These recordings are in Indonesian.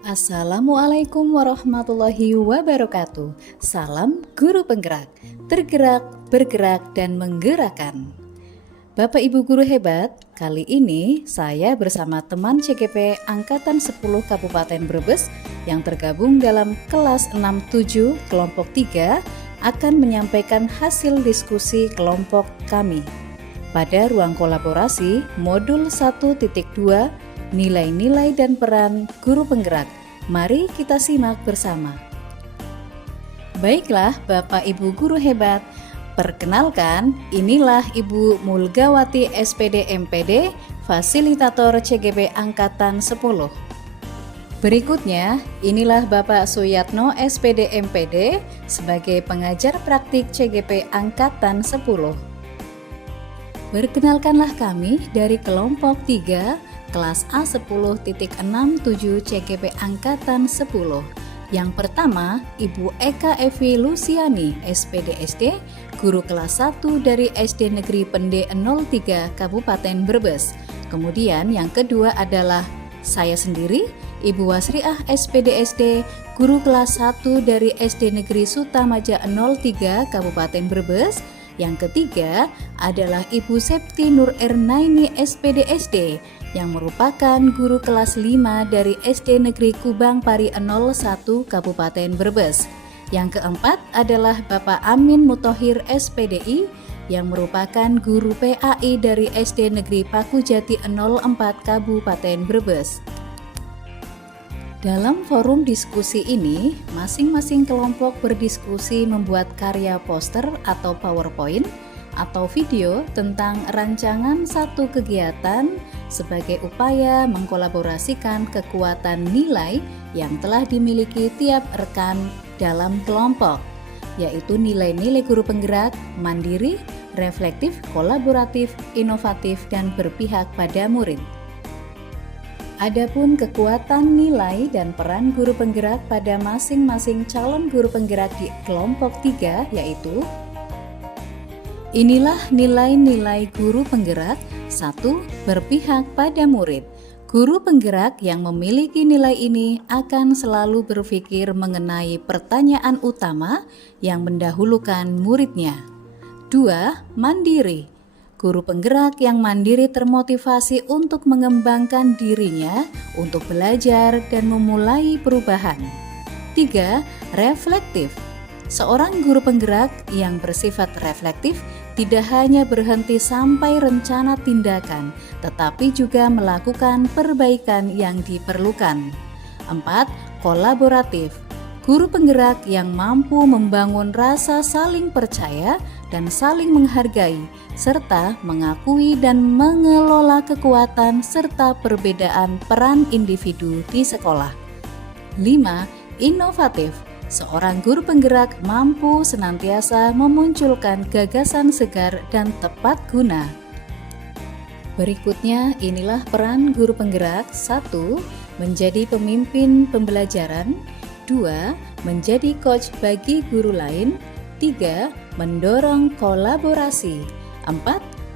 Assalamualaikum warahmatullahi wabarakatuh. Salam guru penggerak, tergerak, bergerak, dan menggerakkan. Bapak Ibu guru hebat, kali ini saya bersama teman CGP Angkatan 10 Kabupaten Brebes yang tergabung dalam kelas 67 kelompok 3 akan menyampaikan hasil diskusi kelompok kami pada ruang kolaborasi modul 1.2 nilai-nilai dan peran guru penggerak. Mari kita simak bersama. Baiklah Bapak Ibu guru hebat, perkenalkan inilah Ibu Mulgawati SPD MPD, Fasilitator CGP Angkatan 10. Berikutnya, inilah Bapak Suyatno SPD MPD sebagai pengajar praktik CGP Angkatan 10. Perkenalkanlah kami dari kelompok 3 kelas A10.67 CGP Angkatan 10. Yang pertama, Ibu Eka Evi Lusiani, SPDSD, guru kelas 1 dari SD Negeri Pende 03 Kabupaten Brebes. Kemudian yang kedua adalah saya sendiri, Ibu Wasriah SPDSD, guru kelas 1 dari SD Negeri Sutamaja 03 Kabupaten Brebes. Yang ketiga adalah Ibu Septi Nur Ernaini SPDSD yang merupakan guru kelas 5 dari SD Negeri Kubang Pari 01 Kabupaten Brebes. Yang keempat adalah Bapak Amin Mutohir SPDI yang merupakan guru PAI dari SD Negeri Pakujati 04 Kabupaten Brebes. Dalam forum diskusi ini, masing-masing kelompok berdiskusi membuat karya poster atau PowerPoint atau video tentang rancangan satu kegiatan sebagai upaya mengkolaborasikan kekuatan nilai yang telah dimiliki tiap rekan dalam kelompok, yaitu nilai-nilai guru penggerak, mandiri, reflektif, kolaboratif, inovatif, dan berpihak pada murid. Adapun kekuatan nilai dan peran guru penggerak pada masing-masing calon guru penggerak di kelompok 3 yaitu inilah nilai-nilai guru penggerak. 1. Berpihak pada murid. Guru penggerak yang memiliki nilai ini akan selalu berpikir mengenai pertanyaan utama yang mendahulukan muridnya. 2. Mandiri. Guru penggerak yang mandiri termotivasi untuk mengembangkan dirinya untuk belajar dan memulai perubahan. 3. Reflektif. Seorang guru penggerak yang bersifat reflektif tidak hanya berhenti sampai rencana tindakan, tetapi juga melakukan perbaikan yang diperlukan. 4. Kolaboratif. Guru penggerak yang mampu membangun rasa saling percaya dan saling menghargai, serta mengakui dan mengelola kekuatan serta perbedaan peran individu di sekolah. 5. Inovatif. Seorang guru penggerak mampu senantiasa memunculkan gagasan segar dan tepat guna. Berikutnya, inilah peran guru penggerak. 1. Menjadi pemimpin pembelajaran. 2. Menjadi coach bagi guru lain. 3. Mendorong kolaborasi. 4.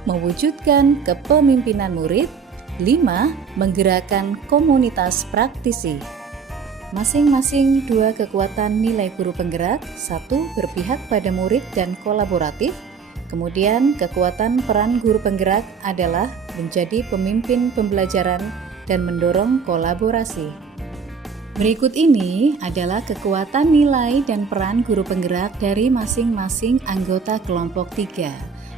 Mewujudkan kepemimpinan murid. 5. Menggerakkan komunitas praktisi. Masing-masing dua kekuatan nilai guru penggerak. 1. Berpihak pada murid dan kolaboratif. Kemudian kekuatan peran guru penggerak adalah menjadi pemimpin pembelajaran dan mendorong kolaborasi. Berikut ini adalah kekuatan nilai dan peran guru penggerak dari masing-masing anggota kelompok 3.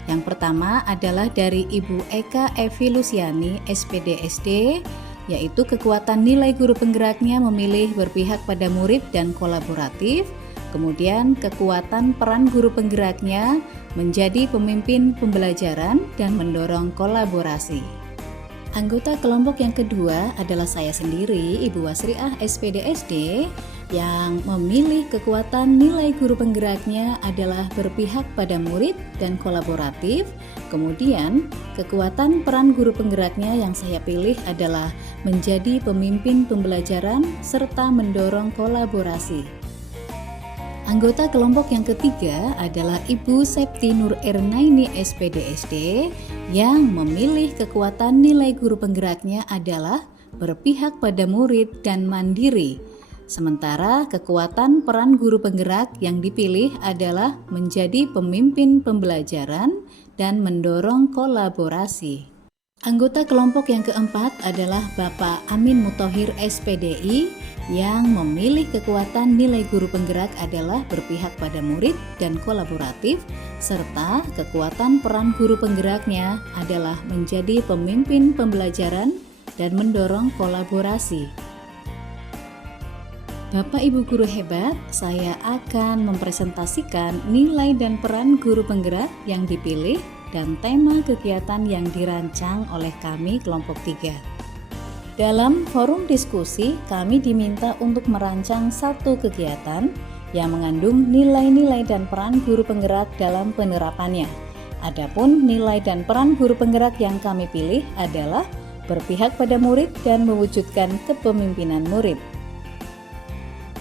Yang pertama adalah dari Ibu Eka Evi Lusiani SPDSD, yaitu kekuatan nilai guru penggeraknya memilih berpihak pada murid dan kolaboratif. Kemudian kekuatan peran guru penggeraknya menjadi pemimpin pembelajaran dan mendorong kolaborasi. Anggota kelompok yang kedua adalah saya sendiri, Ibu Wasriah SPDSD, yang memilih kekuatan nilai guru penggeraknya adalah berpihak pada murid dan kolaboratif. Kemudian, kekuatan peran guru penggeraknya yang saya pilih adalah menjadi pemimpin pembelajaran serta mendorong kolaborasi. Anggota kelompok yang ketiga adalah Ibu Septi Nur Ernaini SPDSD yang memilih kekuatan nilai guru penggeraknya adalah berpihak pada murid dan mandiri. Sementara kekuatan peran guru penggerak yang dipilih adalah menjadi pemimpin pembelajaran dan mendorong kolaborasi. Anggota kelompok yang keempat adalah Bapak Amin Muthohir SPDI yang memilih kekuatan nilai guru penggerak adalah berpihak pada murid dan kolaboratif, serta kekuatan peran guru penggeraknya adalah menjadi pemimpin pembelajaran dan mendorong kolaborasi. Bapak Ibu guru hebat, saya akan mempresentasikan nilai dan peran guru penggerak yang dipilih dan tema kegiatan yang dirancang oleh kami kelompok 3. Dalam forum diskusi, kami diminta untuk merancang satu kegiatan yang mengandung nilai-nilai dan peran guru penggerak dalam penerapannya. Adapun nilai dan peran guru penggerak yang kami pilih adalah berpihak pada murid dan mewujudkan kepemimpinan murid.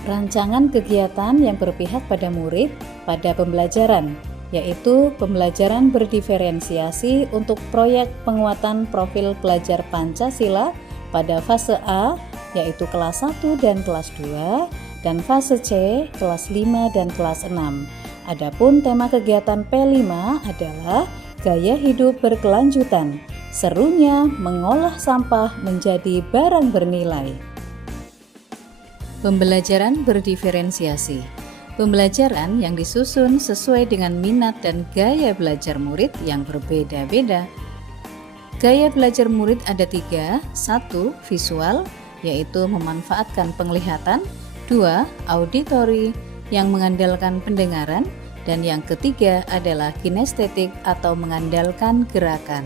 Rancangan kegiatan yang berpihak pada murid pada pembelajaran, yaitu pembelajaran berdiferensiasi untuk proyek penguatan profil pelajar Pancasila pada fase A, yaitu kelas 1 dan kelas 2, dan fase C, kelas 5 dan kelas 6. Adapun tema kegiatan P5 adalah gaya hidup berkelanjutan, serunya mengolah sampah menjadi barang bernilai. Pembelajaran berdiferensiasi. Pembelajaran yang disusun sesuai dengan minat dan gaya belajar murid yang berbeda-beda. Gaya belajar murid ada 3, 1. Visual, yaitu memanfaatkan penglihatan, 2. Auditory, yang mengandalkan pendengaran, dan yang ketiga adalah kinestetik atau mengandalkan gerakan.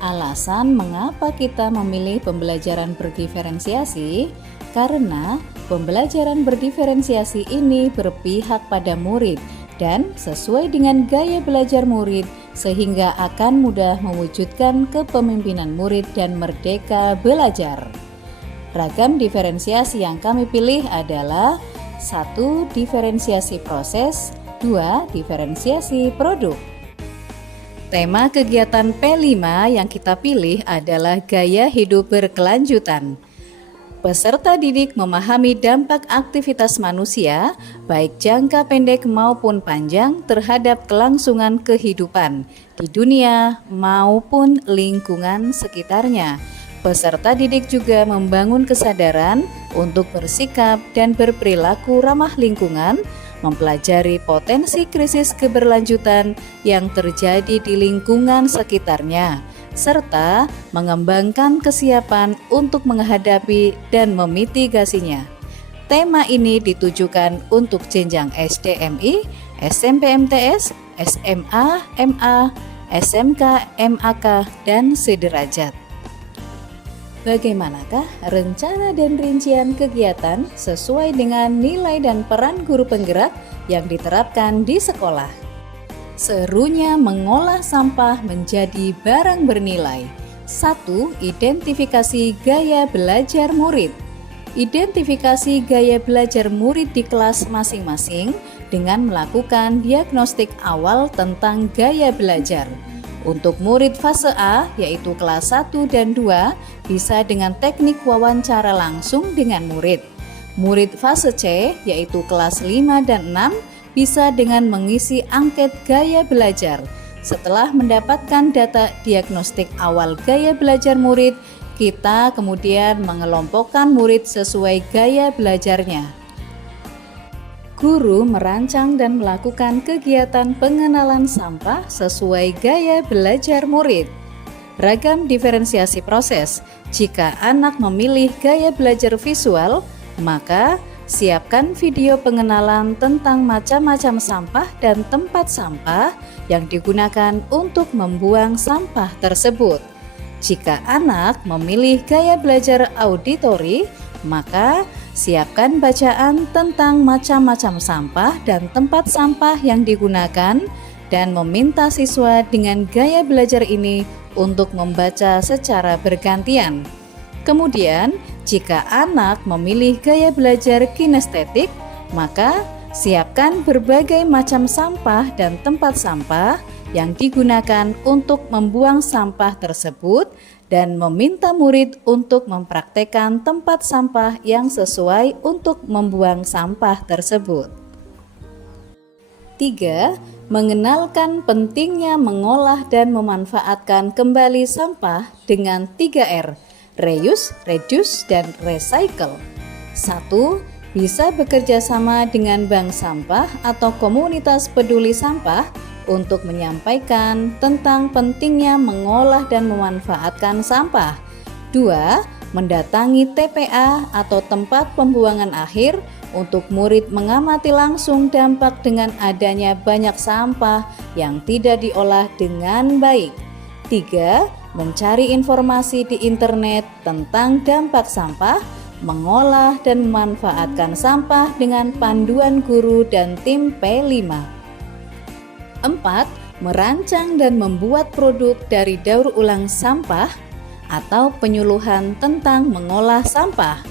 Alasan mengapa kita memilih pembelajaran berdiferensiasi, karena pembelajaran berdiferensiasi ini berpihak pada murid dan sesuai dengan gaya belajar murid sehingga akan mudah mewujudkan kepemimpinan murid dan merdeka belajar. Ragam diferensiasi yang kami pilih adalah 1. Diferensiasi proses, 2. Diferensiasi produk. Tema kegiatan P5 yang kita pilih adalah gaya hidup berkelanjutan. Peserta didik memahami dampak aktivitas manusia, baik jangka pendek maupun panjang terhadap kelangsungan kehidupan di dunia maupun lingkungan sekitarnya. Peserta didik juga membangun kesadaran untuk bersikap dan berperilaku ramah lingkungan, mempelajari potensi krisis keberlanjutan yang terjadi di lingkungan sekitarnya, serta mengembangkan kesiapan untuk menghadapi dan memitigasinya. Tema ini ditujukan untuk jenjang SDMI, SMP MTS, SMA, MA, SMK, MAK, dan sederajat. Bagaimanakah rencana dan rincian kegiatan sesuai dengan nilai dan peran guru penggerak yang diterapkan di sekolah? Serunya mengolah sampah menjadi barang bernilai. 1. Identifikasi gaya belajar murid. Identifikasi gaya belajar murid di kelas masing-masing dengan melakukan diagnostik awal tentang gaya belajar. Untuk murid fase A, yaitu kelas 1 dan 2, bisa dengan teknik wawancara langsung dengan murid. Murid fase C, yaitu kelas 5 dan 6, bisa dengan mengisi angket gaya belajar. Setelah mendapatkan data diagnostik awal gaya belajar murid, kita kemudian mengelompokkan murid sesuai gaya belajarnya. Guru merancang dan melakukan kegiatan pengenalan sampah sesuai gaya belajar murid. Ragam diferensiasi proses. Jika anak memilih gaya belajar visual, maka siapkan video pengenalan tentang macam-macam sampah dan tempat sampah yang digunakan untuk membuang sampah tersebut. Jika anak memilih gaya belajar auditory, maka siapkan bacaan tentang macam-macam sampah dan tempat sampah yang digunakan dan meminta siswa dengan gaya belajar ini untuk membaca secara bergantian. Kemudian, jika anak memilih gaya belajar kinestetik, maka siapkan berbagai macam sampah dan tempat sampah yang digunakan untuk membuang sampah tersebut dan meminta murid untuk mempraktekkan tempat sampah yang sesuai untuk membuang sampah tersebut. 3. Mengenalkan pentingnya mengolah dan memanfaatkan kembali sampah dengan 3R, reuse, reduce, dan recycle. 1. Bisa bekerja sama dengan bank sampah atau komunitas peduli sampah untuk menyampaikan tentang pentingnya mengolah dan memanfaatkan sampah. 2. Mendatangi TPA atau tempat pembuangan akhir untuk murid mengamati langsung dampak dengan adanya banyak sampah yang tidak diolah dengan baik. 3. Mencari informasi di internet tentang dampak sampah, mengolah dan memanfaatkan sampah dengan panduan guru dan tim P5. 4. Merancang dan membuat produk dari daur ulang sampah atau penyuluhan tentang mengolah sampah.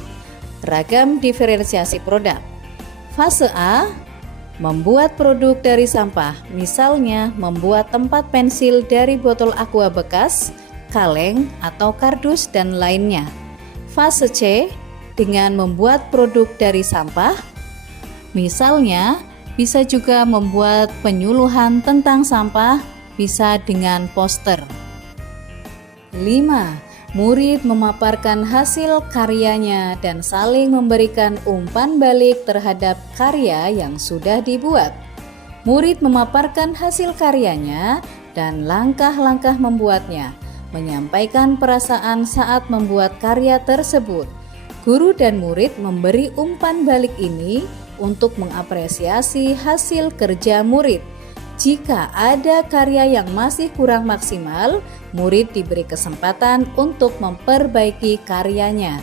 Ragam diferensiasi produk. Fase A, membuat produk dari sampah, misalnya membuat tempat pensil dari botol aqua bekas, kaleng, atau kardus, dan lainnya. Fase C, dengan membuat produk dari sampah, misalnya bisa juga membuat penyuluhan tentang sampah, bisa dengan poster. 5. Murid memaparkan hasil karyanya dan saling memberikan umpan balik terhadap karya yang sudah dibuat. Murid memaparkan hasil karyanya dan langkah-langkah membuatnya, menyampaikan perasaan saat membuat karya tersebut. Guru dan murid memberi umpan balik ini untuk mengapresiasi hasil kerja murid. Jika ada karya yang masih kurang maksimal, murid diberi kesempatan untuk memperbaiki karyanya.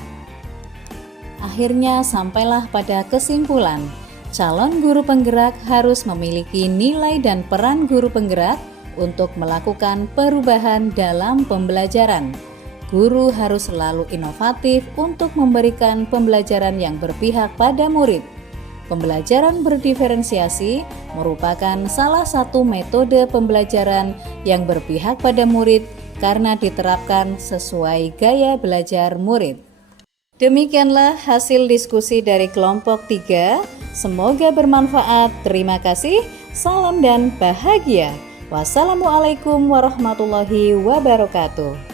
Akhirnya sampailah pada kesimpulan, calon guru penggerak harus memiliki nilai dan peran guru penggerak untuk melakukan perubahan dalam pembelajaran. Guru harus selalu inovatif untuk memberikan pembelajaran yang berpihak pada murid. Pembelajaran berdiferensiasi merupakan salah satu metode pembelajaran yang berpihak pada murid karena diterapkan sesuai gaya belajar murid. Demikianlah hasil diskusi dari kelompok 3. Semoga bermanfaat. Terima kasih. Salam dan bahagia. Wassalamualaikum warahmatullahi wabarakatuh.